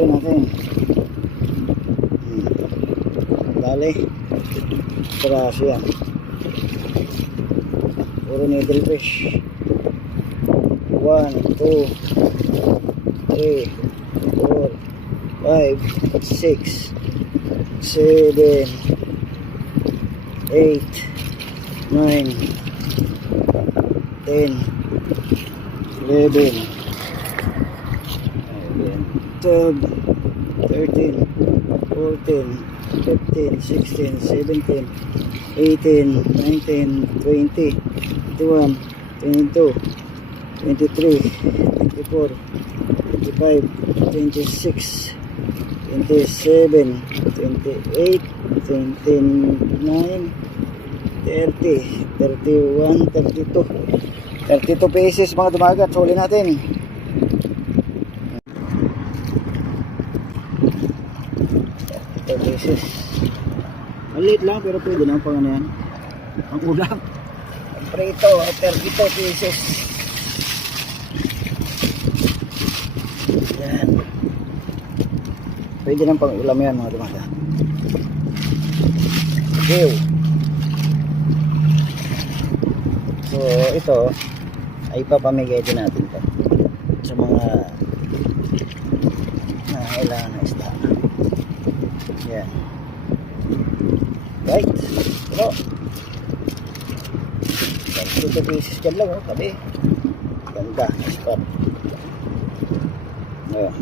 huli natin. Bale, piraso yan. Puro needle fish. 1, 2, 3, 4, 5, 6, 7, 8, 9, 10, 11, 12, 13, 14, 15, 16, 17, 18, 19, 20, 21, 22, 23, 24, 25, 26, 27, 28, 29, 30, 31, 32. 32 pieces mga dumagat. Huli natin. Pieces. Maliit lang pero pwede na pang ano yan. Ang ulam. Ang prito. 32 pieces. Yan. Pwede na pang ulam yan mga dumagat. Okay. So ito ay papamigay din natin to sa mga nangailangan na isda. Yan. Right. Pero ito pieces dyan lang, oh, tabi. Ganda spot. Ayan.